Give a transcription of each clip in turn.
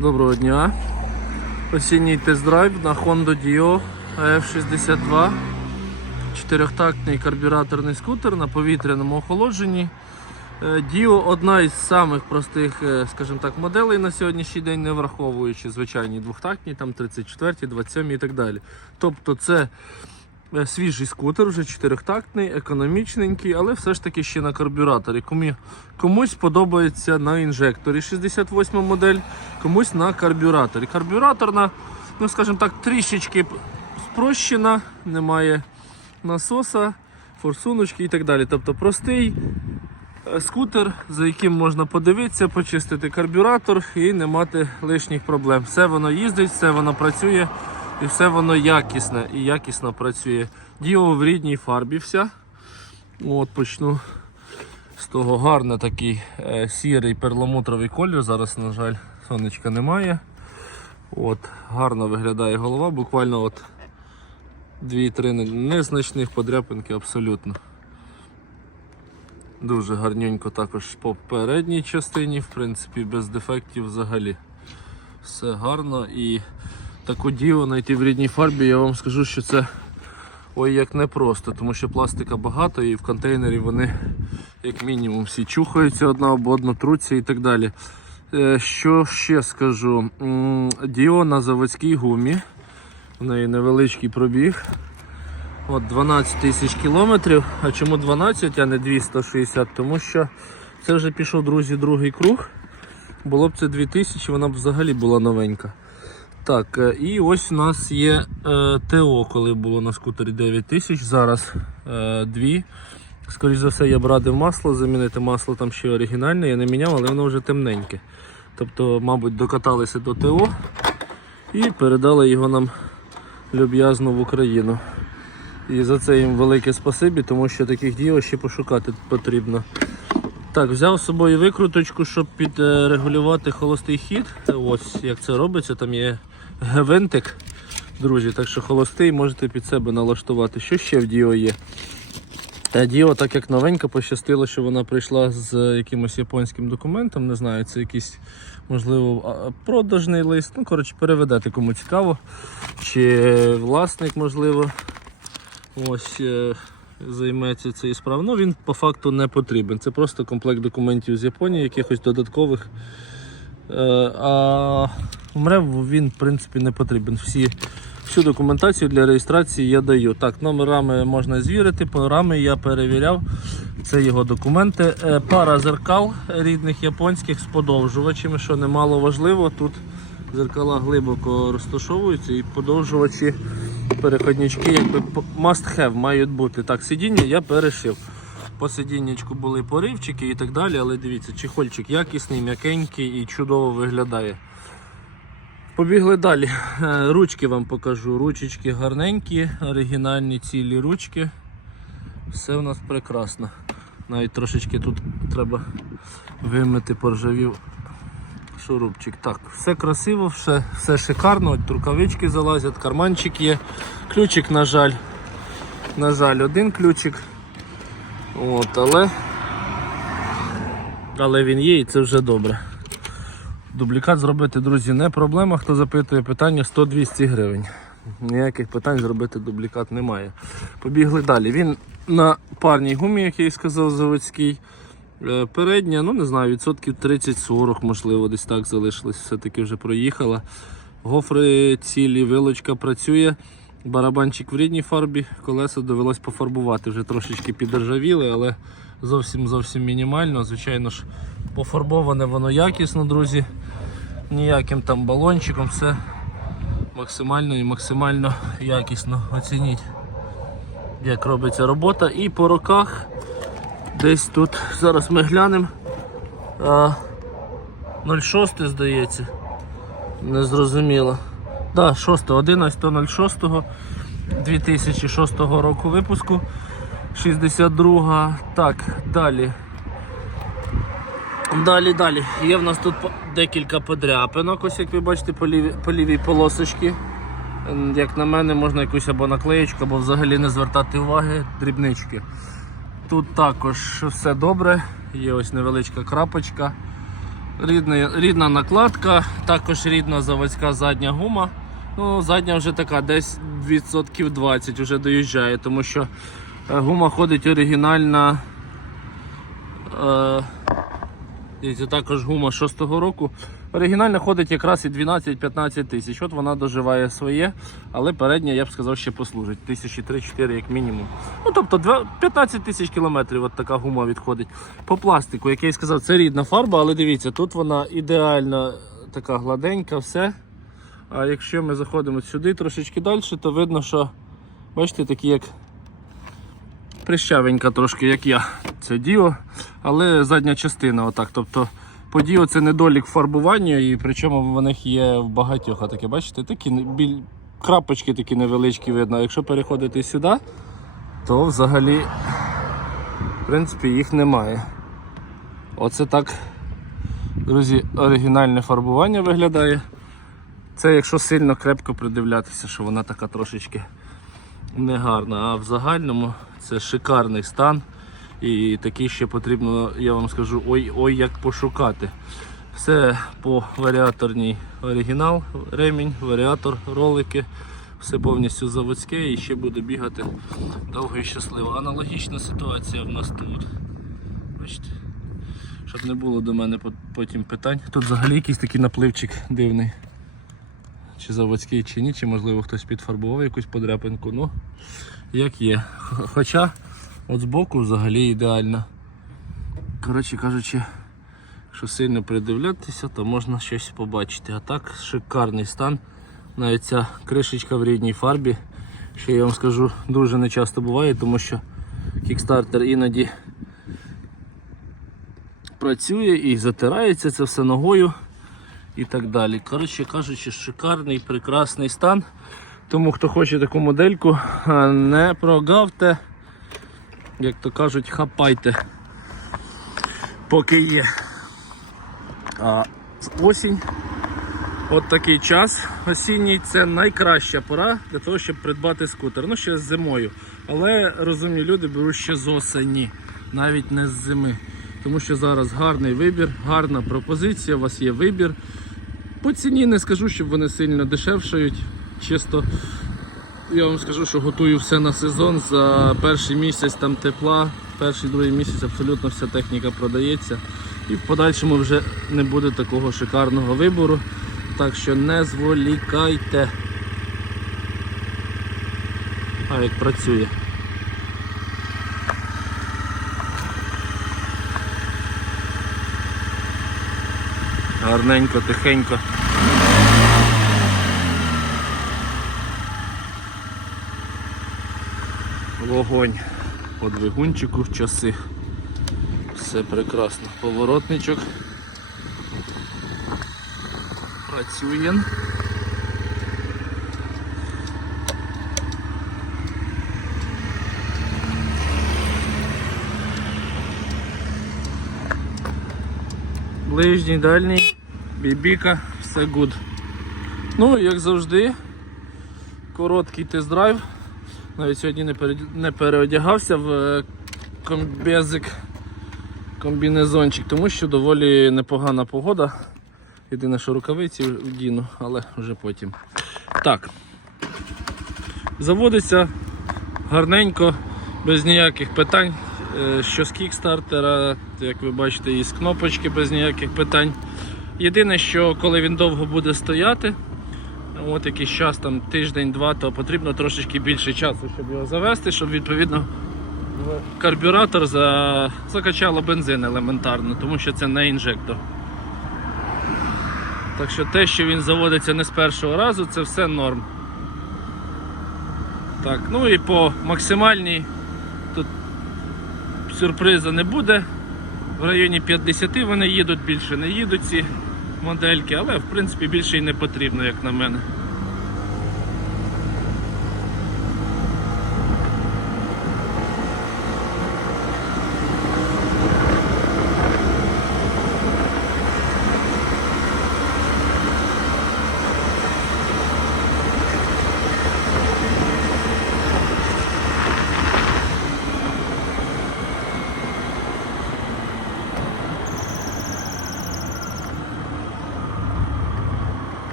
Доброго дня. Осінній тест-драйв на Honda Dio F62. Чотирьохтактний карбюраторний скутер на повітряному охолодженні. Е, Dio одна із самих простих, е, скажімо так, моделей на сьогоднішній день, не враховуючи звичайні двохтактні, там 34, 27 і так далі. Тобто це е, свіжий скутер, вже чотирьохтактний, економічненький, але все ж таки ще на карбюраторі. Комусь, комусь подобається на інжекторі 68 модель, комусь на карбюраторі. Карбюраторна, ну скажімо так, трішечки спрощена, немає насоса, форсуночки і так далі. Тобто простий е, скутер, за яким можна подивитися, почистити карбюратор і не мати лишніх проблем. Все воно їздить, все воно працює і все воно якісне і якісно працює. Діо в рідній фарбі вся. От почну з того гарний такий е, сірий перламутровий колір. Зараз, на жаль, сонечка немає. От, гарно виглядає голова, буквально от 2-3 незначних подряпинки абсолютно. Дуже гарненько також по передній частині, в принципі, без дефектів взагалі. Все гарно і таку діву знайти в рідній фарбі, я вам скажу, що це ой як непросто, тому що пластика багато і в контейнері вони як мінімум всі чухаються одна об одну, труться і так далі. Е, Що ще скажу? Діо на заводській гумі. В неї невеличкий пробіг. От 12 тисяч кілометрів. А чому 12, а не 260? Тому що це вже пішов, друзі, другий круг. Було б це 2000, вона б взагалі була новенька. Так, е, і ось у нас є е, ТО, коли було на скутері 9000, зараз е, 2. Скоріше за все, я б радив масло, замінити масло там ще оригінальне, я не міняв, але воно вже темненьке. Тобто, мабуть, докаталися до ТО і передали його нам люб'язно в Україну. І за це їм велике спасибі, тому що таких діл ще пошукати потрібно. Так, взяв з собою викруточку, щоб підрегулювати холостий хід. Ось як це робиться, там є гвинтик, друзі, так що холостий можете під себе налаштувати. Що ще в Діо є? Е, Діо, так як новенька, пощастило, що вона прийшла з якимось японським документом. Не знаю, це якийсь, можливо, продажний лист. Ну, коротше, переведете кому цікаво. Чи власник, можливо, ось е, займеться цією справою. Ну, він по факту не потрібен. Це просто комплект документів з Японії, якихось додаткових. Е, А МРЕВ він, в принципі, не потрібен. Всі, всю документацію для реєстрації я даю. Так, номерами можна звірити, парами я перевіряв. Це його документи. Е, Пара зеркал рідних японських з подовжувачами, що немало важливо. Тут зеркала глибоко розташовуються і подовжувачі, переходнички, якби must have мають бути. Так, сидіння я перешив. По сидіннячку були поривчики і так далі, але дивіться, чехольчик якісний, м'якенький і чудово виглядає. Побігли далі. Е, Ручки вам покажу. Ручечки гарненькі, оригінальні цілі ручки. Все у нас прекрасно. Навіть трошечки тут треба вимити поржавів шурупчик. Так, все красиво, все, все шикарно. От рукавички залазять, карманчик є. Ключик, на жаль, на жаль, один ключик. От, але, але він є і це вже добре. Дублікат зробити, друзі, не проблема. Хто запитує питання 100-200 гривень. Ніяких питань зробити дублікат немає. Побігли далі. Він на парній гумі, як я і сказав, заводський. Е, Передня, ну не знаю, відсотків 30-40, можливо, десь так залишилось, все-таки вже проїхала. Гофри цілі, вилочка працює. Барабанчик в рідній фарбі, колеса довелось пофарбувати. Вже трошечки підржавіли, але зовсім зовсім мінімально. Звичайно ж, пофарбоване воно якісно, друзі. Ніяким там балончиком, все максимально і максимально якісно. Оцініть, як робиться робота. І по роках десь тут, зараз ми глянемо. 0,6 здається. Не зрозуміло. Да, 6, 11, 06 2006 року випуску. 62. Так, далі. Далі, далі. Є в нас тут декілька подряпинок, ось як ви бачите, по лівій, по лівій полосочці. Як на мене, можна якусь або наклеєчку, або взагалі не звертати уваги, дрібнички. Тут також все добре, є ось невеличка крапочка. Рідна, рідна накладка, також рідна заводська задня гума. Ну, задня вже така, десь відсотків 20 вже доїжджає, тому що е, гума ходить оригінальна. Е, Дивіться, також гума 6-го року. Оригінальна ходить якраз і 12-15 тисяч. От вона доживає своє, але передня, я б сказав, ще послужить. Тисячі 3-4 як мінімум. Ну тобто 15 тисяч кілометрів от така гума відходить. По пластику, як я і сказав, це рідна фарба, але дивіться, тут вона ідеально така гладенька, все. А якщо ми заходимо сюди трошечки далі, то видно, що бачите, такі як прищавенька трошки, як я. Це діо, але задня частина отак. Тобто поділ це недолік фарбування, і причому в них є в багатьох. А таке, бачите, такі біль... крапочки такі невеличкі видно. Якщо переходити сюди, то взагалі в принципі їх немає. Оце так, друзі, оригінальне фарбування виглядає. Це якщо сильно крепко придивлятися, що вона така трошечки негарна. А в загальному це шикарний стан. І такий ще потрібно, я вам скажу, ой-ой як пошукати. Все по варіаторній оригінал, ремінь, варіатор, ролики, все повністю заводське і ще буде бігати довго і щасливо. Аналогічна ситуація в нас тут. Бачите? Щоб не було до мене потім питань. Тут взагалі якийсь такий напливчик дивний. Чи заводський, чи ні, чи можливо хтось підфарбував якусь подряпинку. Ну, як є. Хоча от збоку взагалі ідеально. Коротше кажучи, якщо сильно придивлятися, то можна щось побачити. А так, шикарний стан. Навіть ця кришечка в рідній фарбі. Що я вам скажу, дуже не часто буває, тому що кікстартер іноді працює і затирається це все ногою і так далі. Коротше кажучи, шикарний, прекрасний стан. Тому хто хоче таку модельку, не прогавте, як то кажуть, хапайте, поки є. А осінь, от такий час осінній це найкраща пора для того, щоб придбати скутер. Ну, ще з зимою. Але розумні люди беруть ще з осені, навіть не з зими. Тому що зараз гарний вибір, гарна пропозиція, у вас є вибір. По ціні не скажу, щоб вони сильно дешевшають. Чисто я вам скажу, що готую все на сезон. За перший місяць там тепла, перший другий місяць абсолютно вся техніка продається. І в подальшому вже не буде такого шикарного вибору. Так що не зволікайте. А як працює. Гарненько, тихенько. Вогонь по двигунчику часи. Все прекрасно. Поворотничок. Працює. Ближній, дальній, бібіка, все гуд. Ну, як завжди, короткий тест-драйв. Навіть сьогодні не, перед... не переодягався в е, комбезик, комбінезончик, тому що доволі непогана погода. Єдине, що рукавиці вдіну, але вже потім. Так. Заводиться гарненько, без ніяких питань. Е, Що з кікстартера, як ви бачите, і з кнопочки без ніяких питань. Єдине, що коли він довго буде стояти, от якийсь час, там тиждень-два, то потрібно трошечки більше часу, щоб його завести, щоб відповідно карбюратор за... закачало бензин елементарно, тому що це не інжектор. Так що те, що він заводиться не з першого разу, це все норм. Так, ну і по максимальній тут сюрпризу не буде. В районі 50 вони їдуть, більше не їдуть модельки, але в принципі більше і не потрібно, як на мене.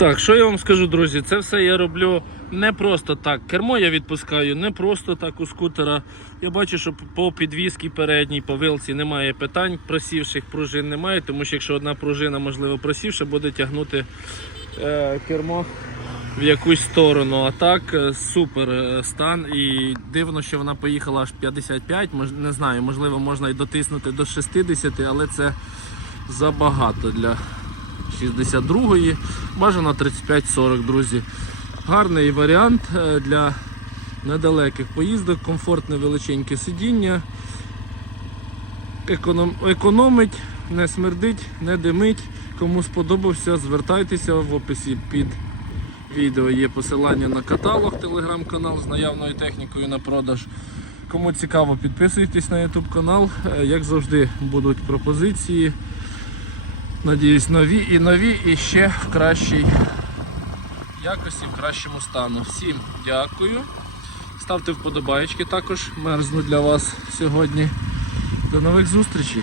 Так, що я вам скажу, друзі, це все я роблю не просто так. Кермо я відпускаю не просто так у скутера. Я бачу, що по підвізці передній, по вилці немає питань, просівших пружин немає, тому що якщо одна пружина, можливо, просівша, буде тягнути е, кермо в якусь сторону. А так е, супер е, стан. І дивно, що вона поїхала аж 55. Мож, не знаю, можливо, можна і дотиснути до 60, але це забагато для 62-ї. Бажано 35-40, друзі. Гарний варіант е, для недалеких поїздок, комфортне величеньке сидіння. Економ... Економить, не смердить, не димить. Кому сподобався, звертайтеся в описі під відео. Є посилання на каталог, телеграм-канал з наявною технікою на продаж. Кому цікаво, підписуйтесь на YouTube канал. Е, Як завжди, будуть пропозиції. Надіюсь, нові і нові, і ще в кращій якості, в кращому стану. Всім дякую. Ставте вподобайки також, мерзну для вас сьогодні. До нових зустрічей!